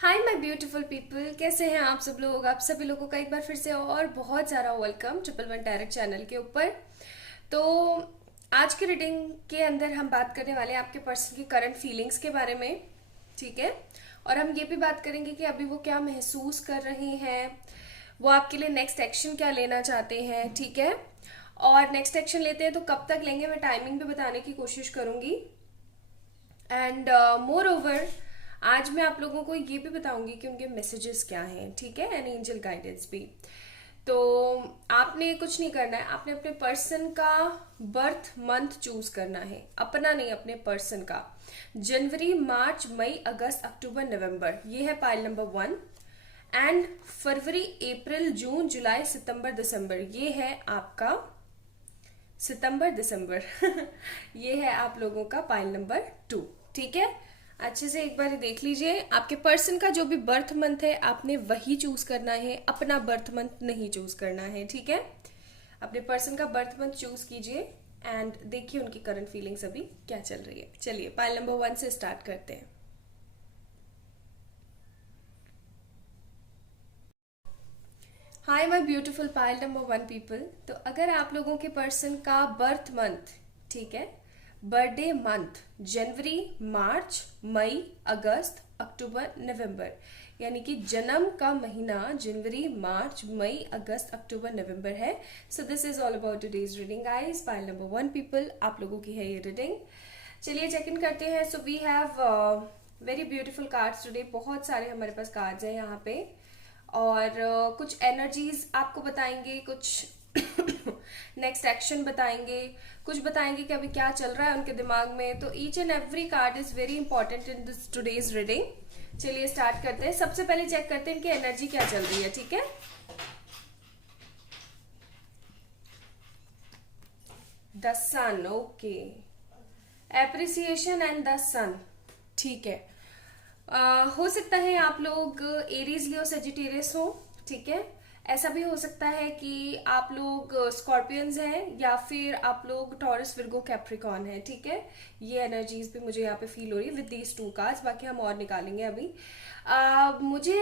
Hi my beautiful people, कैसे हैं आप सब लोग। आप सभी लोगों का एक बार फिर से और बहुत सारा welcome triple one direct channel के ऊपर। तो आज की रीडिंग के अंदर हम बात करने वाले हैं आपके पर्सन की करंट फीलिंग्स के बारे में, ठीक है। और हम ये भी बात करेंगे कि अभी वो क्या महसूस कर रहे हैं, वो आपके लिए नेक्स्ट एक्शन क्या लेना चाहते हैं, ठीक है। और नेक्स्ट एक्शन लेते हैं तो कब तक लेंगे, मैं टाइमिंग भी बताने की कोशिश करूंगी। एंड मोर ओवर आज मैं आप लोगों को ये भी बताऊंगी कि उनके मैसेजेस क्या हैं, ठीक है, एंड एंजल गाइडेंस भी। तो आपने कुछ नहीं करना है, आपने अपने पर्सन का बर्थ मंथ चूज करना है, अपना नहीं, अपने पर्सन का। जनवरी, मार्च, मई, अगस्त, अक्टूबर, नवंबर, ये है पाइल नंबर 1। एंड फरवरी, अप्रैल, जून, जुलाई, सितंबर, दिसंबर, ये है आपका सितंबर दिसंबर ये है आप लोगों का पाइल नंबर 2, ठीक है। अच्छे से एक बार देख लीजिए, आपके पर्सन का जो भी बर्थ मंथ है आपने वही चूज करना है, अपना बर्थ मंथ नहीं चूज करना है, ठीक है। अपने पर्सन का बर्थ मंथ चूज कीजिए एंड देखिए उनकी करंट फीलिंग्स अभी क्या चल रही है। चलिए पाइल नंबर 1 से स्टार्ट करते हैं। हाय my beautiful pile number 1 people. तो अगर आप लोगों के पर्सन का बर्थ मंथ, ठीक है, बर्थडे मंथ जनवरी, मार्च, मई, अगस्त, अक्टूबर, नवंबर, यानी कि जन्म का महीना जनवरी, मार्च, मई, अगस्त, अक्टूबर, नवंबर है। सो this is all about today's reading guys. Pile number 1 people, आप लोगों की है ये रीडिंग। चलिए चेक इन करते हैं। So we have very beautiful cards today, बहुत सारे हमारे पास कार्ड्स हैं यहाँ पे। और कुछ एनर्जीज आपको बताएंगे, कुछ नेक्स्ट एक्शन बताएंगे, कुछ बताएंगे कि अभी क्या चल रहा है उनके दिमाग में। तो each and every card is very important in this today's reading. चलिए स्टार्ट करते हैं। सबसे पहले चेक करते हैं इनकी एनर्जी क्या चल रही है, ठीक है। The sun, okay, appreciation and the sun, ठीक है। हो सकता है आप लोग एरीज, लियो, सेजिटेरियस हो, ठीक है। ऐसा भी हो सकता है कि आप लोग स्कॉर्पियंस हैं या फिर आप लोग टॉरस, विर्गो, कैप्रिकॉन हैं, ठीक है। ये एनर्जीज भी मुझे यहाँ पे फील हो रही है विद दीज 2 कार्ड्स। बाकी हम और निकालेंगे अभी। मुझे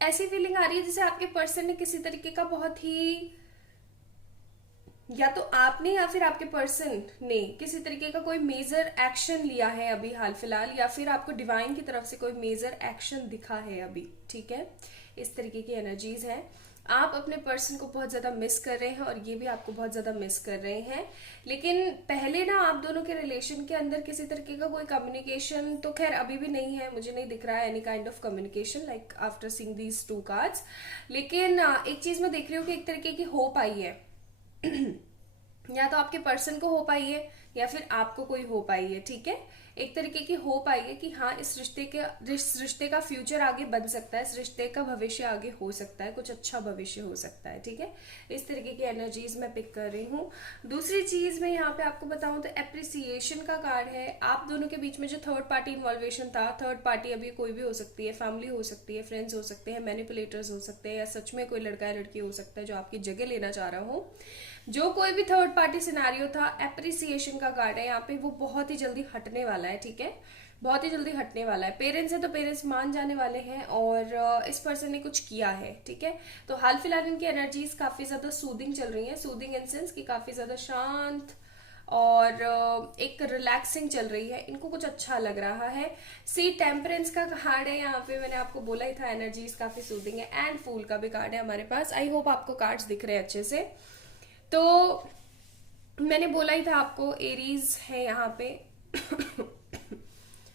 ऐसी फीलिंग आ रही है जैसे आपके पर्सन ने किसी तरीके का बहुत ही, या तो आपने या फिर आपके पर्सन ने किसी तरीके का कोई मेजर एक्शन लिया है अभी हाल फिलहाल, या फिर आपको डिवाइन की तरफ से कोई मेजर एक्शन दिखा है अभी, ठीक है। इस तरीके की एनर्जीज हैं। आप अपने पर्सन को बहुत ज्यादा मिस कर रहे हैं और ये भी आपको बहुत ज्यादा मिस कर रहे हैं। लेकिन पहले ना आप दोनों के रिलेशन के अंदर किसी तरीके का कोई कम्युनिकेशन तो खैर अभी भी नहीं है, मुझे नहीं दिख रहा है any kind of communication like after seeing these 2 cards. लेकिन एक चीज मैं देख रही हूँ कि एक तरीके की होप आई है या तो आपके पर्सन को होप आई है या फिर आपको कोई होप आई है, ठीक है। एक तरीके की होप आई है कि हाँ, इस रिश्ते का फ्यूचर आगे बन सकता है, इस रिश्ते का भविष्य आगे हो सकता है, कुछ अच्छा भविष्य हो सकता है, ठीक है। इस तरीके की एनर्जीज मैं पिक कर रही हूँ। दूसरी चीज मैं यहाँ पे आपको बताऊं तो एप्रिसिएशन का कार्ड है। आप दोनों के बीच में जो थर्ड पार्टी इन्वॉल्वेशन था, थर्ड पार्टी अभी कोई भी हो सकती है, फैमिली हो सकती है, फ्रेंड्स हो सकते हैं, मैनिपुलेटर्स हो सकते हैं, या सच में कोई लड़का या लड़की हो सकता है जो आपकी जगह लेना चाह रहा हो। जो कोई भी थर्ड पार्टी सिनेरियो था, एप्रिसिएशन का कार्ड है यहाँ पे, वो बहुत ही जल्दी हटने वाला है, ठीक है। बहुत ही जल्दी हटने वाला है। पेरेंट्स है तो पेरेंट्स मान जाने वाले हैं और इस पर्सन ने कुछ किया है, ठीक है। तो हाल फिलहाल इनकी एनर्जीज काफी ज्यादा सूदिंग चल रही है, सूदिंग इन सेंस कि काफी ज्यादा शांत और एक रिलैक्सिंग चल रही है। इनको कुछ अच्छा लग रहा है। सी टेम्परेंस का कार्ड है यहाँ पे, मैंने आपको बोला ही था एनर्जीज काफी सूदिंग है। एंड फूल का भी कार्ड है हमारे पास। आई होप आपको कार्ड्स दिख रहे हैं अच्छे से। तो मैंने बोला ही था आपको एरीज है यहाँ पे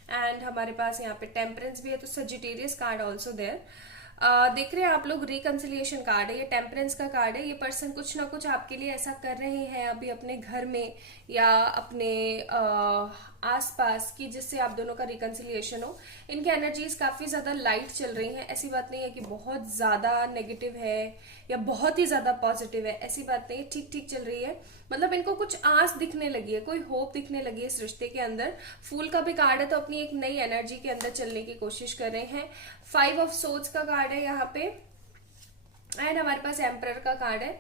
एंड हमारे पास यहाँ पे टेम्परेंस भी है, तो सजिटेरियस कार्ड ऑल्सो देयर। देख रहे हैं आप लोग, रिकंसिलिएशन कार्ड है, ये टेम्परेंस का कार्ड है। ये पर्सन कुछ ना कुछ आपके लिए ऐसा कर रहे हैं अभी अपने घर में या अपने आसपास की जिससे आप दोनों का रिकंसिलिएशन हो। इनकी एनर्जीज काफी ज्यादा लाइट चल रही हैं। ऐसी बात नहीं है कि बहुत ज्यादा नेगेटिव है या बहुत ही ज्यादा पॉजिटिव है, ऐसी बात नहीं है, ठीक ठीक चल रही है। मतलब इनको कुछ आस दिखने लगी है, कोई होप दिखने लगी है इस रिश्ते के अंदर। फूल का भी कार्ड है तो अपनी एक नई एनर्जी के अंदर चलने की कोशिश कर रहे हैं। 5 ऑफ सोर्ड्स का कार्ड है यहाँ पे एंड हमारे पास एम्परर का कार्ड है।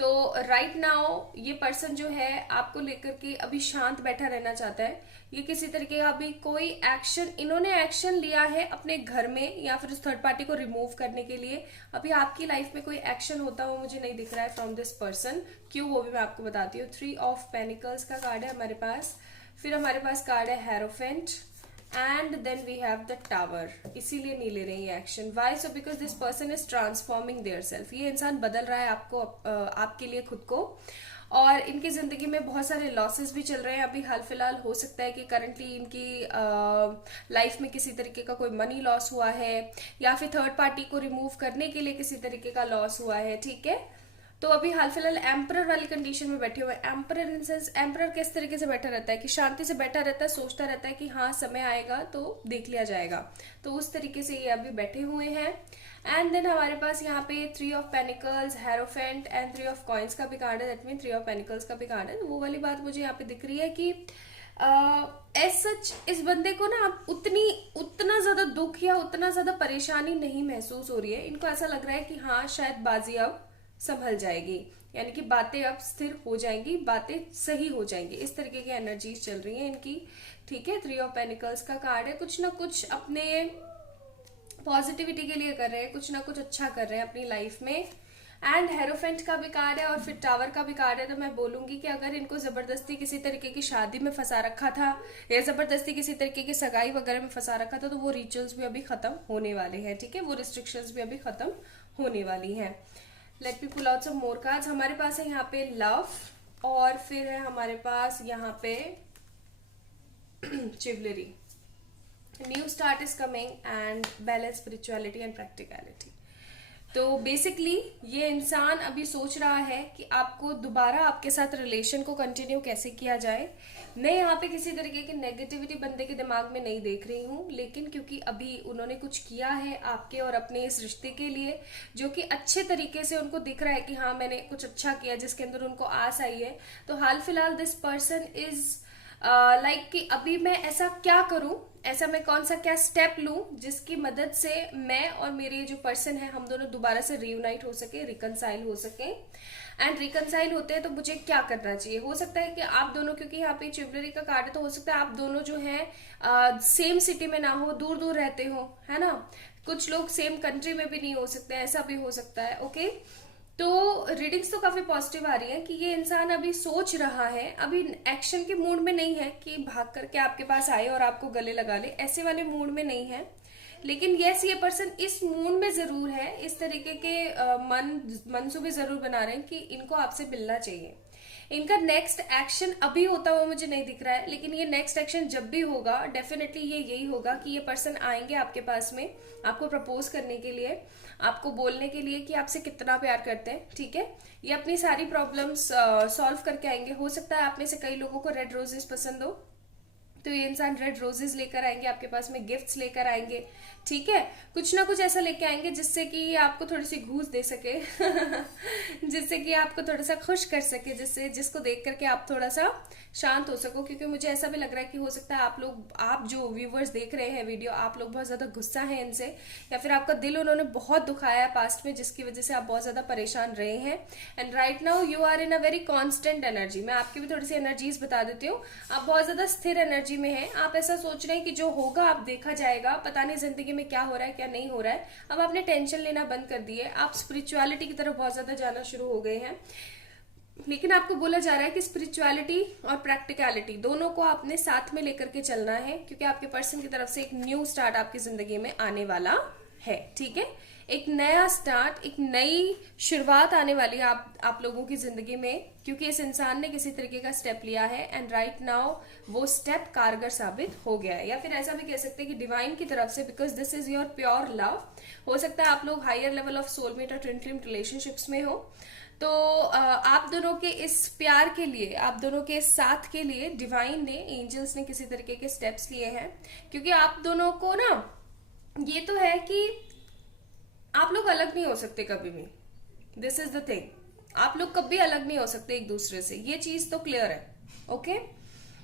तो राइट नाउ ये पर्सन जो है आपको लेकर के अभी शांत बैठा रहना चाहता है। ये किसी तरीके का अभी कोई एक्शन, इन्होंने एक्शन लिया है अपने घर में या फिर उस थर्ड पार्टी को रिमूव करने के लिए। अभी आपकी लाइफ में कोई एक्शन होता हुआ मुझे नहीं दिख रहा है फ्रॉम दिस पर्सन। क्यों, वो भी मैं आपको बताती हूँ। 3 ऑफ पेनिकल्स का कार्ड है हमारे पास, फिर हमारे पास कार्ड है hierophant and then we have the tower. इसीलिए नहीं ले रही है action. Why? So because this person is transforming their self. ये इंसान बदल रहा है आपको, आपके लिए खुद को। और इनकी जिंदगी में बहुत सारे लॉसेस भी चल रहे हैं अभी हाल फिलहाल। हो सकता है कि करंटली इनकी लाइफ में किसी तरीके का कोई मनी लॉस हुआ है या फिर थर्ड पार्टी को रिमूव करने के लिए किसी तरीके का लॉस हुआ है, ठीक है। तो अभी हाल फिलहाल एम्परर वाली कंडीशन में बैठे हुए हैं। एम्परर इन सेंस, एम्परर किस तरीके से बैठा रहता है कि शांति से बैठा रहता है, सोचता रहता है कि हाँ समय आएगा तो देख लिया जाएगा। तो उस तरीके से ये अभी बैठे हुए हैं। एंड देन हमारे पास यहाँ पे 3 of pentacles, hierophant and 3 of coins का भी कार्ड है। दैट मीन 3 ऑफ पेनिकल्स का भी कार्ड है। वो वाली बात मुझे यहाँ पे दिख रही है कि एज सच इस बंदे को ना आप उतना ज्यादा दुख या उतना ज्यादा परेशानी नहीं महसूस हो रही है। इनको ऐसा लग रहा है कि हाँ शायद बाजी अब संभल जाएगी, यानी कि बातें अब स्थिर हो जाएंगी, बातें सही हो जाएंगी। इस तरीके की एनर्जीज चल रही हैं इनकी, ठीक है। 3 ऑफ पेनिकल्स का कार्ड है। कुछ ना कुछ अपने पॉजिटिविटी के लिए कर रहे हैं, कुछ ना कुछ अच्छा कर रहे हैं अपनी लाइफ में। एंड हेरोफेंट का भी कार्ड है और फिर टावर का भी कार्ड है। तो मैं बोलूंगी कि अगर इनको जबरदस्ती किसी तरीके की शादी में फंसा रखा था या जबरदस्ती किसी तरीके की सगाई वगैरह में फंसा रखा था, तो वो रिचुअल्स भी अभी खत्म होने वाले हैं, ठीक है। वो रिस्ट्रिक्शंस भी अभी खत्म होने वाली हैं। Let me pull out some more cards. हमारे पास है यहाँ पे लव और फिर है हमारे पास यहाँ पे chivalry. New start is coming and balance, spirituality and practicality. तो बेसिकली ये इंसान अभी सोच रहा है कि आपको दोबारा आपके साथ रिलेशन को कंटिन्यू कैसे किया जाए। मैं यहाँ पे किसी तरीके की नेगेटिविटी बंदे के दिमाग में नहीं देख रही हूँ, लेकिन क्योंकि अभी उन्होंने कुछ किया है आपके और अपने इस रिश्ते के लिए जो कि अच्छे तरीके से उनको दिख रहा है कि हाँ मैंने कुछ अच्छा किया, जिसके अंदर उनको आस आई है। तो हाल फिलहाल दिस पर्सन इज लाइक कि अभी मैं ऐसा क्या करूं, ऐसा मैं कौन सा क्या स्टेप लूं जिसकी मदद से मैं और मेरे जो पर्सन है हम दोनों दोबारा से रियूनाइट हो सके, रिकनसाइल हो सके। एंड रिकनसाइल होते हैं तो मुझे क्या करना चाहिए। हो सकता है कि आप दोनों, क्योंकि यहाँ पे चिवलरी का कार्ड है, तो हो सकता है आप दोनों जो है सेम सिटी में ना हो, दूर दूर रहते हो, है ना। कुछ लोग सेम कंट्री में भी नहीं हो सकते, ऐसा भी हो सकता है, ओके। तो रीडिंग्स तो काफी पॉजिटिव आ रही है कि ये इंसान अभी सोच रहा है, अभी एक्शन के मूड में नहीं है कि भाग करके आपके पास आए और आपको गले लगा ले, ऐसे वाले मूड में नहीं है। लेकिन यस, ये पर्सन इस मूड में जरूर है, इस तरीके के मनसूबे जरूर बना रहे हैं कि इनको आपसे मिलना चाहिए। इनका नेक्स्ट एक्शन अभी होता हुआ मुझे नहीं दिख रहा है, लेकिन ये नेक्स्ट एक्शन जब भी होगा डेफिनेटली ये यही होगा कि ये पर्सन आएंगे आपके पास में आपको प्रपोज करने के लिए, आपको बोलने के लिए कि आपसे कितना प्यार करते हैं, ठीक है। ये अपनी सारी प्रॉब्लम्स सॉल्व करके आएंगे। हो सकता है आप में से कई लोगों को रेड रोजेस पसंद हो, तो ये इंसान रेड रोजेस लेकर आएंगे आपके पास में, गिफ्ट्स लेकर आएंगे, ठीक है। कुछ ना कुछ ऐसा लेके आएंगे जिससे कि आपको थोड़ी सी घूस दे सके जिससे कि आपको थोड़ा सा खुश कर सके, जिससे जिसको देख करके आप थोड़ा सा शांत हो सको। क्योंकि मुझे ऐसा भी लग रहा है कि हो सकता है आप जो व्यूवर्स देख रहे हैं वीडियो, आप लोग बहुत ज्यादा गुस्सा है इनसे, या फिर आपका दिल उन्होंने बहुत दुखाया है पास्ट में, जिसकी वजह से आप बहुत ज्यादा परेशान रहे हैं। And right now you are in a very constant energy. मैं आपकी भी थोड़ी सी एनर्जीज बता देती हूँ। आप बहुत ज्यादा स्थिर एनर्जी में है। आप ऐसा सोच रहे हैं कि जो होगा आप देखा जाएगा, पता नहीं जिंदगी में क्या हो रहा है क्या नहीं हो रहा है। अब आपने टेंशन लेना बंद कर दिए, आप स्पिरिचुअलिटी की तरफ बहुत ज्यादा जाना शुरू हो गए हैं। लेकिन आपको बोला जा रहा है कि स्पिरिचुअलिटी और प्रैक्टिकलिटी दोनों को आपने साथ में लेकर के चलना है, क्योंकि आपके पर्सन की तरफ से एक न्यू स्टार्ट आपकी जिंदगी में आने वाला है, ठीक है। एक नया स्टार्ट, एक नई शुरुआत आने वाली है आप लोगों की जिंदगी में, क्योंकि इस इंसान ने किसी तरीके का स्टेप लिया है। एंड राइट नाउ वो स्टेप कारगर साबित हो गया है, या फिर ऐसा भी कह सकते हैं कि डिवाइन की तरफ से, because this is your pure love. हो सकता है आप लोग हायर लेवल ऑफ सोलमेट और ट्विन फ्लेम रिलेशनशिप्स में हो। तो आप दोनों के इस प्यार के लिए, आप दोनों के साथ के लिए डिवाइन ने, एंजल्स ने किसी तरीके के स्टेप्स लिए हैं। क्योंकि आप दोनों को ना ये तो है कि आप लोग अलग नहीं हो सकते कभी भी, दिस इज द थिंग। आप लोग कभी अलग नहीं हो सकते एक दूसरे से, ये चीज तो क्लियर है, ओके।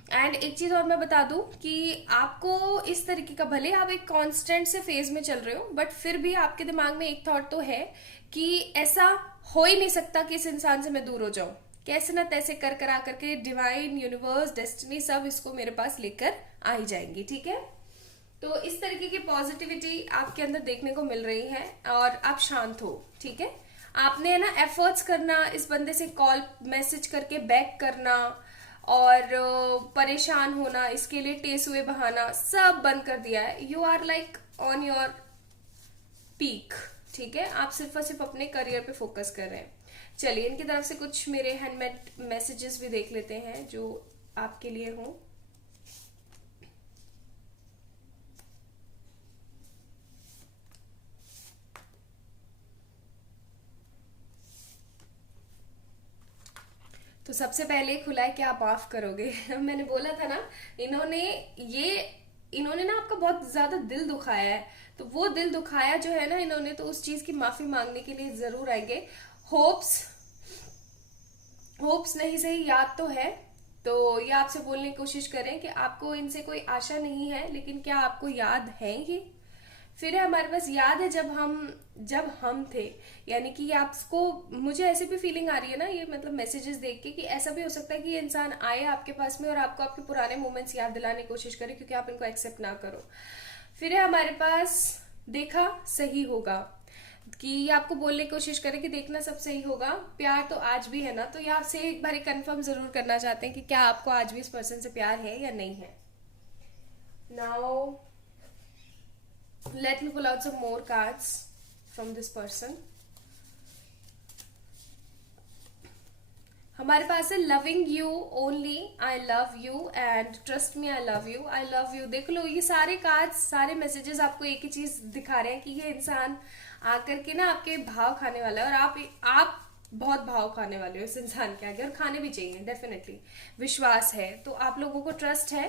एंड एक चीज और मैं बता दूं कि आपको इस तरीके का, भले आप एक कांस्टेंट से फेज में चल रहे हो, बट फिर भी आपके दिमाग में एक थॉट तो है कि ऐसा हो ही नहीं सकता कि इस इंसान से मैं दूर हो जाऊं। कैसे ना तैसे कर करा करके डिवाइन, यूनिवर्स, डेस्टिनी सब इसको मेरे पास लेकर आ ही जाएंगी, ठीक है। तो इस तरीके की पॉजिटिविटी आपके अंदर देखने को मिल रही है और आप शांत हो, ठीक है। आपने ना एफर्ट्स करना, इस बंदे से कॉल मैसेज करके बैक करना और परेशान होना, इसके लिए टेसुए बहाना सब बंद कर दिया है। You are like on your peak, ठीक है। आप सिर्फ और सिर्फ अपने करियर पे फोकस कर रहे हैं। चलिए इनकी तरफ से कुछ मेरे हैंडमेड मैसेजेस भी देख लेते हैं जो आपके लिए हों। तो सबसे पहले खुला है कि आप माफ करोगे। मैंने बोला था ना, इन्होंने ये इन्होंने ना आपका बहुत ज्यादा दिल दुखाया है, तो वो दिल दुखाया जो है ना इन्होंने, तो उस चीज की माफी मांगने के लिए जरूर आएंगे। होप्स होप्स नहीं सही, याद तो है। तो ये आपसे बोलने की कोशिश करें कि आपको इनसे कोई आशा नहीं है, लेकिन क्या आपको याद है ये? फिर है हमारे पास याद है जब हम थे, यानी कि ये आपको, मुझे ऐसे भी फीलिंग आ रही है ना ये मतलब मैसेजेस देख के, कि ऐसा भी हो सकता है कि ये इंसान आए आपके पास में और आपको आपके पुराने मोमेंट्स याद दिलाने की कोशिश करे, क्योंकि आप इनको एक्सेप्ट ना करो। फिर है हमारे पास देखा सही होगा, कि ये आपको बोलने की कोशिश करे कि देखना सब सही होगा, प्यार तो आज भी है ना। तो ये आपसे एक बार कंफर्म जरूर करना चाहते हैं कि क्या आपको आज भी इस पर्सन से प्यार है या नहीं है। Now let me pull out some more cards from this person. हमारे पास है loving you only, I love you and trust me, I love you, I love you. देख लो ये सारे कार्ड्स, सारे मैसेजेस आपको एक ही चीज दिखा रहे हैं कि ये इंसान आकर के ना आपके भाव खाने वाला है, और आप बहुत भाव खाने वाले हो इस इंसान के आगे, और खाने भी चाहिए डेफिनेटली। विश्वास है तो आप लोगों को, ट्रस्ट है,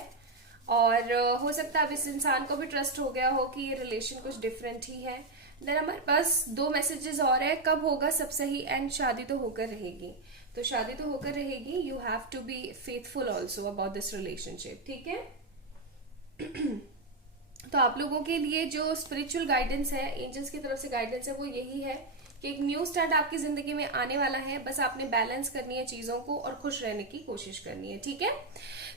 और हो सकता है अब इस इंसान को भी ट्रस्ट हो गया हो कि ये रिलेशन कुछ डिफरेंट ही है। देन हमारे पास दो मैसेजेस और है, कब होगा सब सही, एंड शादी तो होकर रहेगी। तो शादी तो होकर रहेगी, you have to be faithful also about this relationship, ठीक है। तो आप लोगों के लिए जो स्पिरिचुअल गाइडेंस है, एंजल्स की तरफ से गाइडेंस है, वो यही है कि एक न्यू स्टार्ट आपकी जिंदगी में आने वाला है। बस आपने बैलेंस करनी है चीजों को और खुश रहने की कोशिश करनी है, ठीक है।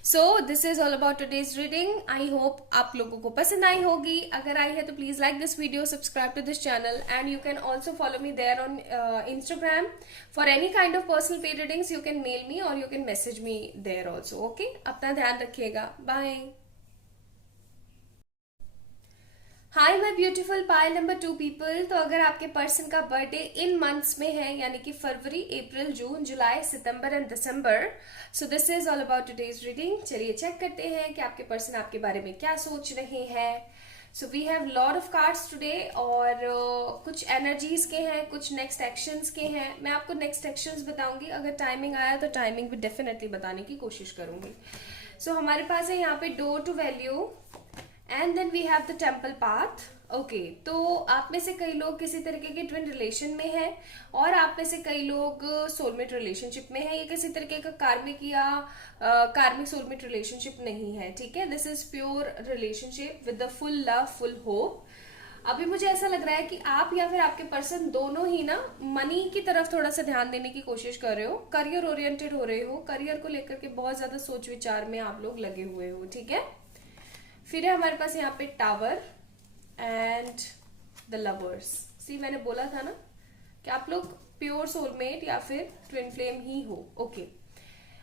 सो this is all about today's reading. I hope आप लोगों को पसंद आई होगी। अगर आई है तो please like this video, subscribe to this channel, and you can also follow me there on Instagram for any kind of personal paid readings. You can mail me or you can message me there also, okay. अपना ध्यान रखिएगा, bye. Hi my beautiful pile number 2 people. तो अगर आपके person का birthday in months में है, यानी कि फरवरी, अप्रैल, जून, जुलाई, सितंबर एंड दिसंबर, so this is all about today's reading. चलिए चेक करते हैं कि आपके पर्सन आपके बारे में क्या सोच रहे हैं। So we have lot of cards today, और कुछ एनर्जीज के हैं, कुछ नेक्स्ट एक्शंस के हैं। मैं आपको नेक्स्ट एक्शंस बताऊंगी, अगर टाइमिंग आया तो टाइमिंग भी डेफिनेटली बताने की कोशिश करूंगी। सो हमारे पास है यहाँ पे door to value, and then we have the temple path, okay. तो आप में से कई लोग किसी तरीके के ट्विन रिलेशन में हैं, और आप में से कई लोग सोलमेट रिलेशनशिप में हैं। ये किसी तरीके का कार्मिक या कार्मिक सोलमेट रिलेशनशिप नहीं है, ठीक है। This is pure relationship with the full love, full hope. अभी मुझे ऐसा लग रहा है कि आप या फिर आपके पर्सन दोनों ही ना मनी की तरफ थोड़ा सा ध्यान देने की कोशिश कर रहे हो, करियर ओरिएंटेड हो रहे हो, करियर को लेकर के बहुत ज्यादा सोच विचार में आप लोग लगे हुए हो, ठीक है। फिर है हमारे पास यहाँ पे टावर एंड द लवर्स। सी मैंने बोला था ना कि आप लोग प्योर सोलमेट या फिर ट्विन फ्लेम ही हो, ओके।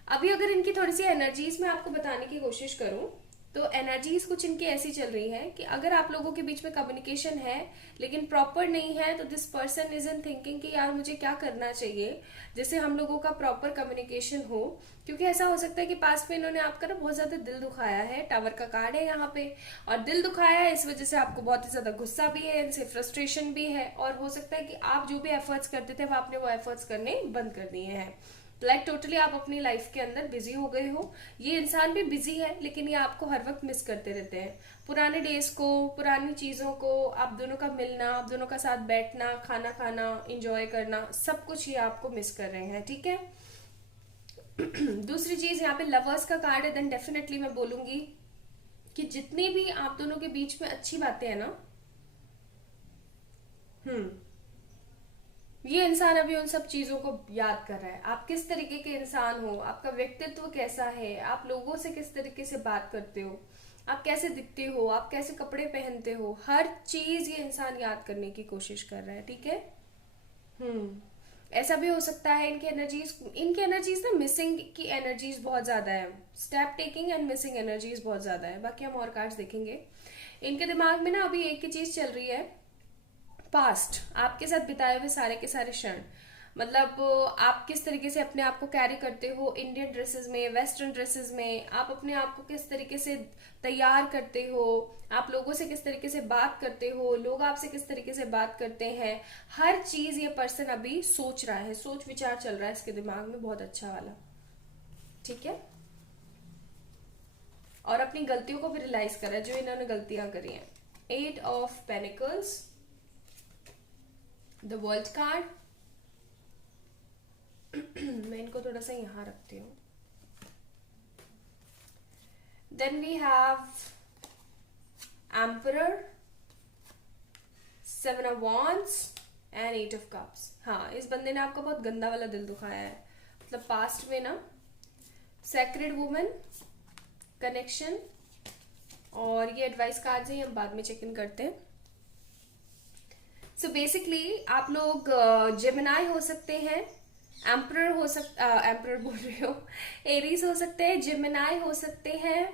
अभी अगर इनकी थोड़ी सी एनर्जीज में आपको बताने की कोशिश करूं, तो एनर्जीज कुछ इनकी ऐसी चल रही है कि अगर आप लोगों के बीच में कम्युनिकेशन है लेकिन प्रॉपर नहीं है, तो this person is in thinking कि यार मुझे क्या करना चाहिए जिससे हम लोगों का प्रॉपर कम्युनिकेशन हो। क्योंकि ऐसा हो सकता है कि पास में इन्होंने आपका ना बहुत ज्यादा दिल दुखाया है, टावर का कार्ड है यहाँ पे, और दिल दुखाया है, इस वजह से आपको बहुत ही ज्यादा गुस्सा भी है, इनसे फ्रस्ट्रेशन भी है, और हो सकता है कि आप जो भी एफर्ट्स करते थे वो आपने वो एफर्ट्स करने बंद कर दिए हैं। लाइक टोटली आप अपनी लाइफ के अंदर बिजी हो गए हो। ये इंसान भी बिजी है, लेकिन ये आपको हर वक्त मिस करते रहते हैं, पुराने डेज को, पुरानी चीजों को, आप दोनों का मिलना, आप दोनों का साथ बैठना, खाना खाना, एंजॉय करना, सब कुछ ये आपको मिस कर रहे हैं, ठीक है। दूसरी चीज यहाँ पे लवर्स का कार्ड है, देन डेफिनेटली मैं बोलूंगी कि जितनी भी आप दोनों के बीच में अच्छी बातें हैं ना, हम्म, ये इंसान अभी उन सब चीजों को याद कर रहा है। आप किस तरीके के इंसान हो, आपका व्यक्तित्व कैसा है, आप लोगों से किस तरीके से बात करते हो, आप कैसे दिखते हो, आप कैसे कपड़े पहनते हो, हर चीज ये इंसान याद करने की कोशिश कर रहा है। ठीक है। हम्म। ऐसा भी हो सकता है इनकी एनर्जीज ना, मिसिंग की एनर्जीज बहुत ज्यादा है। Step taking and missing energies बहुत ज्यादा है। बाकी हम और कार्ड्स देखेंगे। इनके दिमाग में ना अभी एक ही चीज चल रही है, पास्ट आपके साथ बिताए हुए सारे के सारे क्षण। मतलब आप किस तरीके से अपने आप को कैरी करते हो, इंडियन ड्रेसेस में, वेस्टर्न ड्रेसेस में, आप अपने आप को किस तरीके से तैयार करते हो, आप लोगों से किस तरीके से बात करते हो, लोग आपसे किस तरीके से बात करते हैं, हर चीज ये पर्सन अभी सोच रहा है, सोच विचार चल रहा है इसके दिमाग में, बहुत अच्छा वाला। ठीक है। और अपनी गलतियों को भी रियलाइज कर रहा है, जो इन्होंने गलतियां करी हैं। 8 of pentacles, the world card. मैं इनको थोड़ा सा यहां रखती हूँ। Then we have emperor, 7 of wands and 8 of cups. हाँ, इस बंदे ने आपका बहुत गंदा वाला दिल दुखाया है, मतलब पास्ट में ना। सेक्रेड वुमन, कनेक्शन, और ये एडवाइस कार्ड्स हैं, हम बाद में चेक इन करते हैं। सो बेसिकली आप लोग जेमिनाई हो सकते हैं, एम्परर बोल रही हो, एरीज हो सकते हैं, जेमिनाई हो सकते हैं,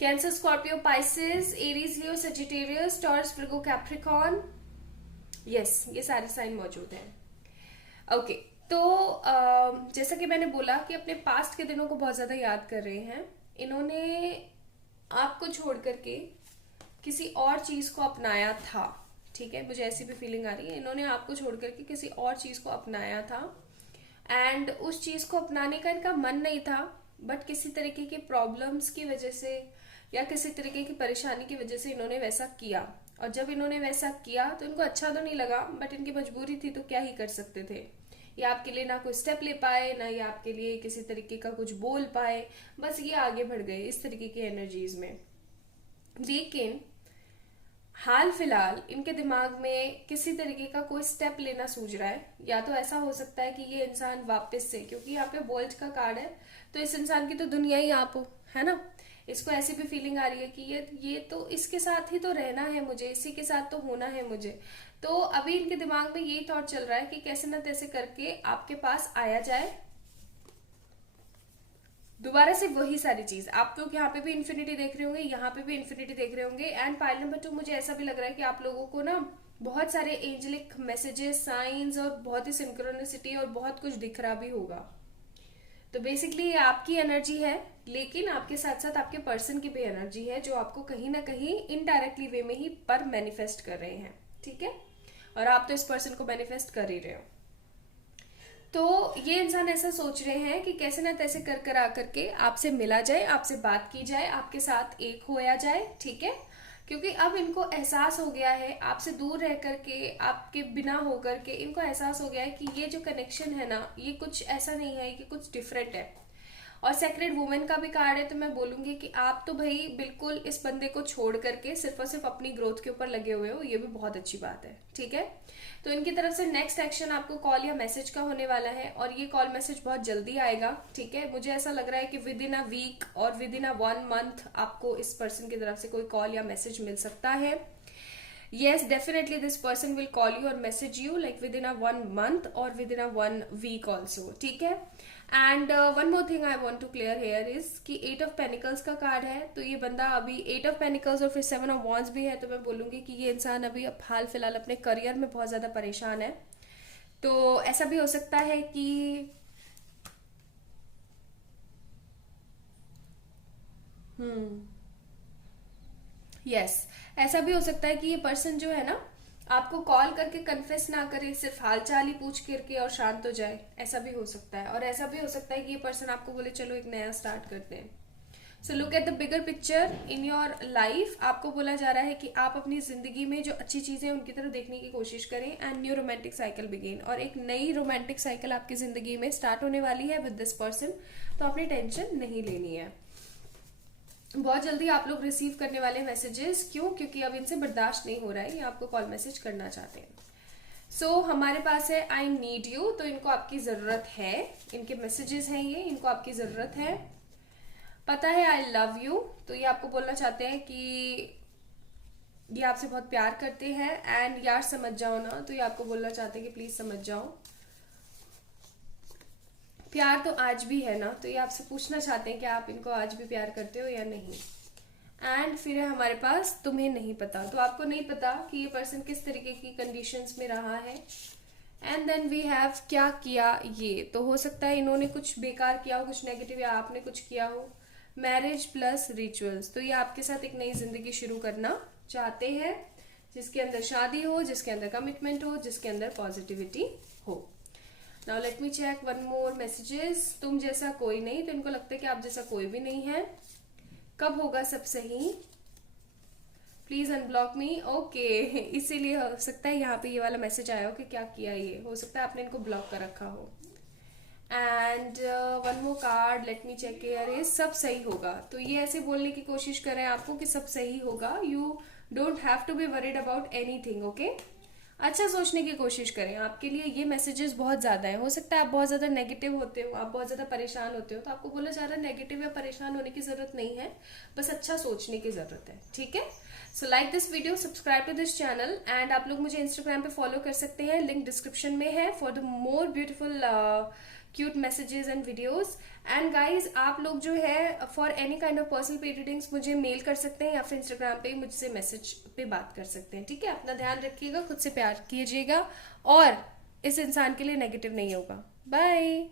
Cancer, Scorpio, Pisces, Aries, Leo, Sagittarius, Taurus, Virgo, Capricorn. Yes, ये सारे साइन मौजूद हैं। ओके, तो जैसा कि मैंने बोला कि अपने पास्ट के दिनों को बहुत ज्यादा याद कर रहे हैं। इन्होंने आपको छोड़ करके किसी और चीज को अपनाया था। ठीक है, मुझे ऐसी भी फीलिंग आ रही है, इन्होंने आपको छोड़ करके किसी और चीज को अपनाया था, एंड उस चीज को अपनाने का इनका मन नहीं था, बट किसी तरीके की प्रॉब्लम्स की वजह से या किसी तरीके की परेशानी की वजह से इन्होंने वैसा किया। और जब इन्होंने वैसा किया तो इनको अच्छा तो नहीं लगा, बट इनकी मजबूरी थी, तो क्या ही कर सकते थे। ये आपके लिए ना कोई स्टेप ले पाए, ना ये आपके लिए किसी तरीके का कुछ बोल पाए, बस ये आगे बढ़ गए इस तरीके की एनर्जीज में। लेकिन हाल फिलहाल इनके दिमाग में किसी तरीके का कोई स्टेप लेना सूझ रहा है, या तो ऐसा हो सकता है कि ये इंसान वापस से, क्योंकि यहाँ पे वर्ल्ड का कार्ड है, तो इस इंसान की तो दुनिया ही आप हो, है ना। इसको ऐसी भी फीलिंग आ रही है कि ये तो इसके साथ ही तो रहना है मुझे, इसी के साथ तो होना है मुझे। तो अभी इनके दिमाग में यही थॉट चल रहा है कि कैसे ना तैसे करके आपके पास आया जाए, दोबारा से वही सारी चीज। आप लोग यहाँ पे भी इन्फिनिटी देख रहे होंगे, यहाँ पे भी इन्फिनिटी देख रहे होंगे। एंड पाइल नंबर 2, मुझे ऐसा भी लग रहा है कि आप लोगों को ना बहुत सारे एंजेलिक मैसेजेस, साइंस और बहुत ही सिंक्रोनिसिटी और बहुत कुछ दिख रहा भी होगा। तो बेसिकली ये आपकी एनर्जी है, लेकिन आपके साथ साथ आपके पर्सन की भी एनर्जी है, जो आपको कहीं ना कहीं इनडायरेक्टली वे में ही पर मैनिफेस्ट कर रहे हैं। ठीक है, और आप तो इस पर्सन को मैनिफेस्ट कर ही रहे हो। तो ये इंसान ऐसा सोच रहे हैं कि कैसे ना तैसे कर कर आकर के आपसे मिला जाए, आपसे बात की जाए, आपके साथ एक होया जाए। ठीक है, क्योंकि अब इनको एहसास हो गया है, आपसे दूर रह करके, आपके बिना होकर के इनको एहसास हो गया है कि ये जो कनेक्शन है ना, ये कुछ ऐसा नहीं है कि कुछ डिफरेंट है। और सेक्रेड वुमेन का भी कार्ड है, तो मैं बोलूंगी कि आप तो भाई बिल्कुल इस बंदे को छोड़ करके सिर्फ और सिर्फ अपनी ग्रोथ के ऊपर लगे हुए हो, ये भी बहुत अच्छी बात है। ठीक है, तो इनकी तरफ से नेक्स्ट एक्शन आपको कॉल या मैसेज का होने वाला है, और ये कॉल मैसेज बहुत जल्दी आएगा। ठीक है, मुझे ऐसा लग रहा है कि विद इन अ वीक और विद इन अ 1 मंथ आपको इस पर्सन की तरफ से कोई कॉल या मैसेज मिल सकता है। Yes, definitely this person will call you or message you like within a 1 month or within a 1 week also. ठीक है, and one more thing I want to clear here is कि 8 of panicles का card है, तो ये बंदा अभी 8 of panicles और फिर 7 ऑफ वॉन्ड्स भी है, तो मैं बोलूंगी कि ये इंसान अभी अब हाल फिलहाल अपने करियर में बहुत ज्यादा परेशान है। तो ऐसा भी हो सकता है कि यस, ऐसा भी हो सकता है कि ये पर्सन जो है ना, आपको कॉल करके कन्फेस ना करे, सिर्फ हालचाल ही पूछ करके और शांत हो जाए, ऐसा भी हो सकता है। और ऐसा भी हो सकता है कि ये पर्सन आपको बोले चलो एक नया स्टार्ट करते हैं। So look at the bigger picture in your life. आपको बोला जा रहा है कि आप अपनी जिंदगी में जो अच्छी चीजें हैं उनकी तरफ देखने की कोशिश करें and new romantic cycle begin. और एक नई रोमांटिक साइकिल आपकी जिंदगी में स्टार्ट होने वाली है विद दिस पर्सन, तो आपने टेंशन नहीं लेनी है। बहुत जल्दी आप लोग रिसीव करने वाले मैसेजेस, क्यों? क्योंकि अब इनसे बर्दाश्त नहीं हो रहा है, ये आपको कॉल मैसेज करना चाहते हैं। सो हमारे पास है आई नीड यू, तो इनको आपकी जरूरत है, इनके मैसेजेस हैं ये, इनको आपकी जरूरत है। पता है आई लव यू, तो ये आपको बोलना चाहते हैं कि ये आपसे बहुत प्यार करते हैं। एंड यार समझ जाओ ना, तो ये आपको बोलना चाहते हैं कि प्लीज समझ जाओ, प्यार तो आज भी है ना। तो ये आपसे पूछना चाहते हैं कि आप इनको आज भी प्यार करते हो या नहीं। एंड फिर है हमारे पास तुम्हें नहीं पता, तो आपको नहीं पता कि ये पर्सन किस तरीके की कंडीशंस में रहा है। एंड देन वी हैव क्या किया ये, तो हो सकता है इन्होंने कुछ बेकार किया हो, कुछ नेगेटिव, या आपने कुछ किया हो। मैरिज प्लस रिचुअल्स, तो ये आपके साथ एक नई जिंदगी शुरू करना चाहते हैं, जिसके अंदर शादी हो, जिसके अंदर कमिटमेंट हो, जिसके अंदर पॉजिटिविटी हो। Now let me check one more messages. तुम जैसा कोई नहीं, तो इनको लगता है कि आप जैसा कोई भी नहीं है। कब होगा सब सही, प्लीज अनब्लॉक मी। ओके, इसीलिए हो सकता है यहाँ पे ये वाला मैसेज आया हो कि क्या किया, ये हो सकता है आपने इनको ब्लॉक कर रखा हो। And one more card, let me check here is सब सही होगा। तो ये ऐसे बोलने की कोशिश कर रहे हैं आपको कि सब सही होगा, you don't have to be worried about anything. Okay, अच्छा सोचने की कोशिश करें। आपके लिए ये मैसेजेस बहुत ज्यादा है, हो सकता है आप बहुत ज्यादा नेगेटिव होते हो, आप बहुत ज्यादा परेशान होते हो, तो आपको बोला जा रहा है नेगेटिव या परेशान होने की जरूरत नहीं है, बस अच्छा सोचने की जरूरत है। ठीक है, so like this video, subscribe to this channel, and आप लोग मुझे इंस्टाग्राम पे फॉलो कर सकते हैं, लिंक डिस्क्रिप्शन में है for the more beautiful cute messages and videos. And guys, आप लोग जो है for any kind of personal paid readings मुझे मेल कर सकते हैं या फिर इंस्टाग्राम पे मुझसे मैसेज पे बात कर सकते हैं। ठीक है, अपना ध्यान रखिएगा, खुद से प्यार कीजिएगा और इस इंसान के लिए नेगेटिव नहीं होगा। बाय।